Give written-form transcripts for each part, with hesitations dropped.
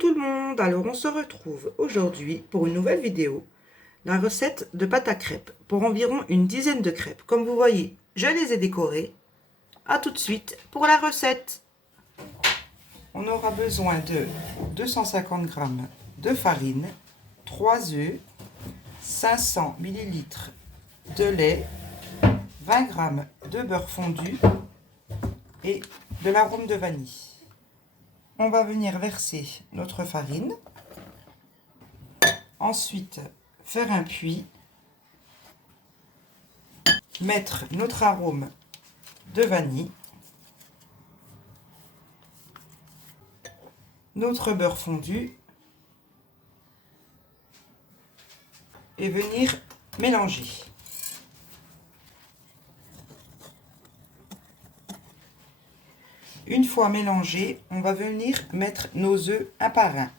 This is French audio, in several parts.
tout le monde, alors on se retrouve aujourd'hui pour une nouvelle vidéo, la recette de pâte à crêpes pour environ une dizaine de crêpes. Comme vous voyez, je les ai décorées. A tout de suite pour la recette. On aura besoin de 250 g de farine, 3 œufs, 500 ml de lait, 20 g de beurre fondu et de l'arôme de vanille. On va venir verser notre farine, ensuite faire un puits, mettre notre arôme de vanille, notre beurre fondu et venir mélanger. Une fois mélangé, on va venir mettre nos œufs un par un.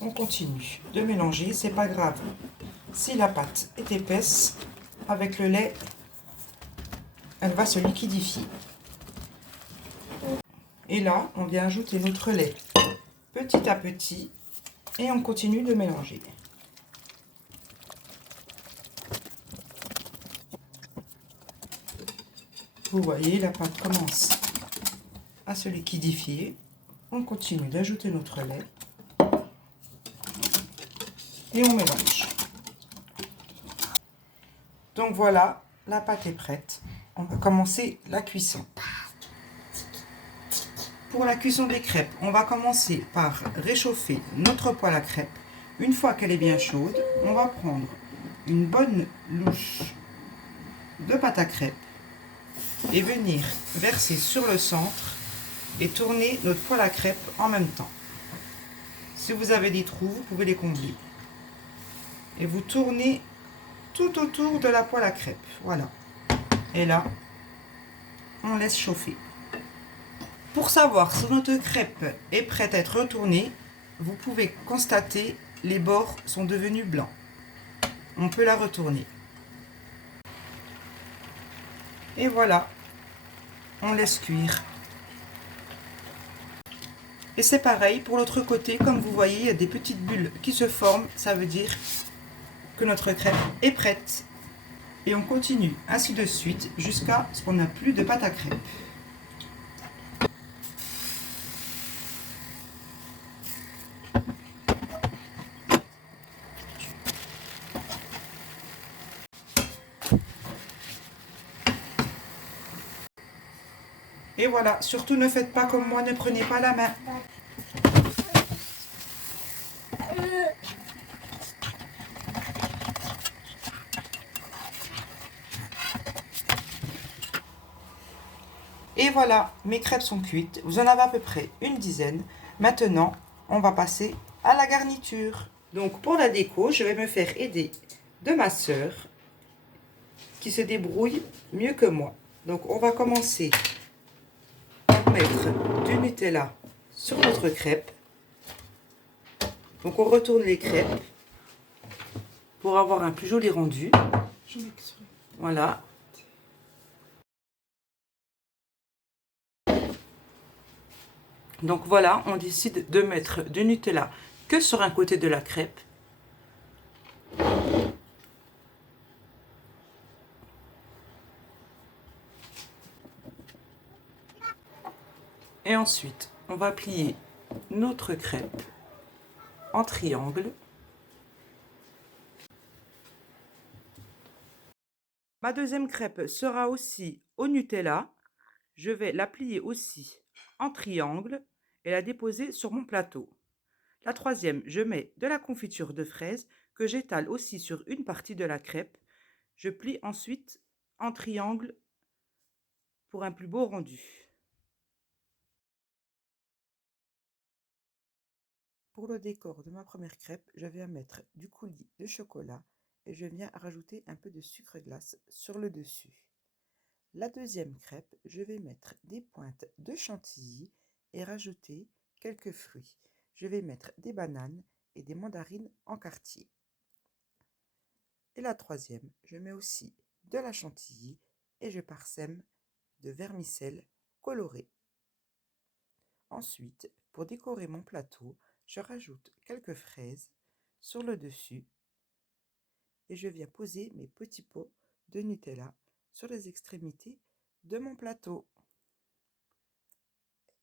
On continue de mélanger, c'est pas grave. Si la pâte est épaisse, avec le lait, elle va se liquidifier. Et là, on vient ajouter notre lait petit à petit et on continue de mélanger. Vous voyez, la pâte commence à se liquidifier. On continue d'ajouter notre lait et on mélange. Donc voilà, la pâte est prête. On va commencer la cuisson. Pour la cuisson des crêpes, on va commencer par réchauffer notre poêle à crêpes. Une fois qu'elle est bien chaude, on va prendre une bonne louche de pâte à crêpes et venir verser sur le centre et tourner notre poêle à crêpes en même temps. Si vous avez des trous, vous pouvez les combler. Et vous tournez tout autour de la poêle à crêpes. Voilà. Et là, on laisse chauffer. Pour savoir si notre crêpe est prête à être retournée, vous pouvez constater les bords sont devenus blancs. On peut la retourner. Et voilà, on laisse cuire. Et c'est pareil pour l'autre côté, comme vous voyez, il y a des petites bulles qui se forment, ça veut dire que notre crêpe est prête. Et on continue ainsi de suite jusqu'à ce qu'on n'a plus de pâte à crêpes. Et voilà, surtout ne faites pas comme moi, ne prenez pas la main. Et voilà, mes crêpes sont cuites. Vous en avez à peu près une dizaine. Maintenant, on va passer à la garniture. Donc pour la déco, je vais me faire aider de ma sœur qui se débrouille mieux que moi. Donc on va commencer par mettre du Nutella sur notre crêpe. Donc on retourne les crêpes pour avoir un plus joli rendu. Voilà. Donc voilà, on décide de mettre du Nutella que sur un côté de la crêpe. Et ensuite, on va plier notre crêpe en triangle. Ma deuxième crêpe sera aussi au Nutella. Je vais la plier aussi en triangle et la déposer sur mon plateau. La troisième, je mets de la confiture de fraises que j'étale aussi sur une partie de la crêpe. Je plie ensuite en triangle pour un plus beau rendu. Pour le décor de ma première crêpe, je viens mettre du coulis de chocolat et je viens rajouter un peu de sucre glace sur le dessus. La deuxième crêpe, je vais mettre des pointes de chantilly et rajouter quelques fruits. Je vais mettre des bananes et des mandarines en quartier. Et la troisième, je mets aussi de la chantilly et je parsème de vermicelle colorée. Ensuite, pour décorer mon plateau, je rajoute quelques fraises sur le dessus et je viens poser mes petits pots de Nutella sur les extrémités de mon plateau.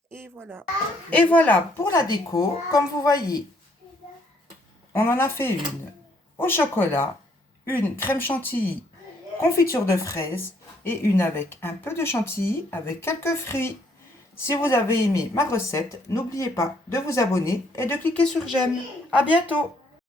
Et voilà. Et voilà pour la déco. Comme vous voyez, on en a fait une au chocolat, une crème chantilly, confiture de fraises et une avec un peu de chantilly avec quelques fruits. Si vous avez aimé ma recette, n'oubliez pas de vous abonner et de cliquer sur j'aime. À bientôt!